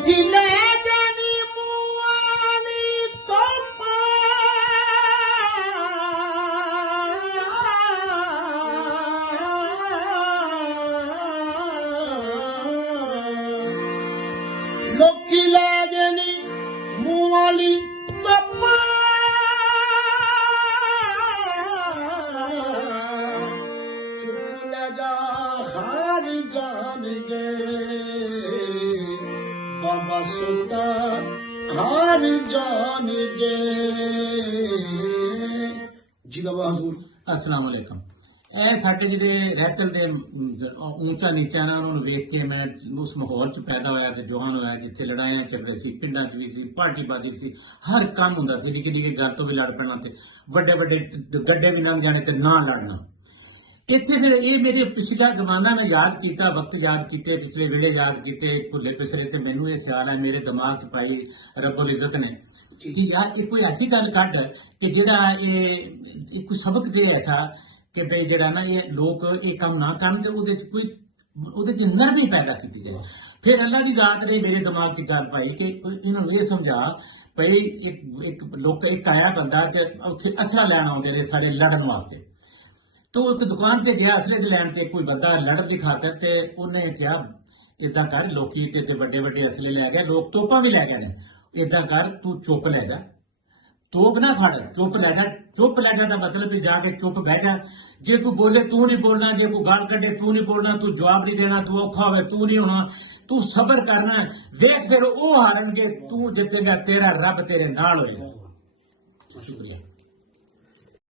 ਲੋਕੀ ਲੈ ਜਾਣੀ ਮੂਆਲੀ ਤੋਪਾ ਲੋਕੀ ਲੈ ਜਾਣੀ ਮੂਆਲੀ ਤੋਪਾ ਚੁੱਪ ਲੈ ਜਾ ਹਾਰ ਜਾਣਗੇ ਬਾਬਾ ਸੁੱਤਾ ਹਾਰ ਜਾਣਗੇ ਜੀ ਬਾਬਾ ਹਜ਼ੂਰ। अस्सलाम वालेकुम। ਇਹ ਸਾਡੇ ਜਿਹੜੇ ਰਹਿਤਲ ਦੇ ਉੱਚਾ ਨੀਚਾ ਨਾ ਉਹਨਾਂ ਨੂੰ ਵੇਖ ਕੇ ਮੈਂ ਉਸ ਮਾਹੌਲ 'ਚ ਪੈਦਾ ਹੋਇਆ ਤੇ ਜਵਾਨ ਹੋਇਆ ਜਿੱਥੇ ਲੜਾਈਆਂ ਚੱਲ ਰਹੀ ਸੀ, ਪਿੰਡਾਂ 'ਚ ਵੀ ਸੀ, ਪਾਰਟੀ ਬਾਜੀ ਸੀ, ਹਰ ਕੰਮ ਹੁੰਦਾ ਸੀ। ਨਿੱਕੀ ਨਿੱਕੀ ਗੱਲ ਤੋਂ ਵੀ ਲੜ ਪੈਣਾ ਤੇ ਵੱਡੇ ਵੱਡੇ ਗੱਡੇ ਵੀ ਲੰਘ ਜਾਣੇ ਤੇ ਨਾ ਲੜਨਾ। ਇੱਥੇ ਫਿਰ ਇਹ ਮੇਰੇ ਪਿਛਲਾ ਜ਼ਮਾਨਾ ਮੈਂ ਯਾਦ ਕੀਤਾ, ਵਕਤ ਯਾਦ ਕੀਤੇ, ਪਿਛਲੇ ਵੇਲੇ ਯਾਦ ਕੀਤੇ, ਭੁੱਲੇ ਪਿਛਲੇ ਤੇ ਮੈਨੂੰ ਇਹ ਖਿਆਲ ਹੈ ਮੇਰੇ ਦਿਮਾਗ 'ਚ ਪਾਈ ਰੱਬੁਲ ਇੱਜ਼ਤ ਨੇ ਕਿ ਯਾਰ ਇਹ ਕੋਈ ਐਸੀ ਗੱਲ ਕੱਢ ਕਿ ਜਿਹੜਾ ਇਹ ਕੋਈ ਸਬਕ ਦੇ ਐਸਾ ਕਿ ਬਈ ਜਿਹੜਾ ਨਾ ਇਹ ਲੋਕ ਇਹ ਕੰਮ ਨਾ ਕਰਨ ਤੇ ਉਹਦੇ 'ਚ ਨਰਮੀ ਪੈਦਾ ਕੀਤੀ ਜਾਏ। ਫਿਰ ਅੱਲਾ ਦੀ ਜ਼ਾਤ ਨੇ ਮੇਰੇ ਦਿਮਾਗ 'ਚ ਗੱਲ ਪਾਈ ਕਿ ਇਹਨਾਂ ਨੂੰ ਇਹ ਸਮਝਾ ਭਈ ਇੱਕ ਆਇਆ ਬੰਦਾ ਤੇ ਉੱਥੇ ਅਸਲਾ ਲੈਣ ਆਉਂਦੇ ਨੇ ਸਾਡੇ ਲੜਨ ਵਾਸਤੇ। तो एक दुकान ते गया असले लैन ते कोई बंदा लड़न की खातर ते उन्हें क्या इदा कर लोकी ते बड़े बड़े असले लै गए, लोग तोपा भी लै गए ने। इदा कर तू चुप लै जा, तोप ना फड़, चुप लै जा। चुप लै जा का मतलब भी जाके चुप बह जा। जे कोई बोले तू नहीं बोलना, जे कोई गाल कटे तू नहीं बोलना, तू जवाब नहीं देना, तू औखा होवे तू नहीं होना, तू सबर करना। वेख फिर वो हारनगे, तू जितेगा, तेरा रब तेरे नाल होएगा। शुक्रिया।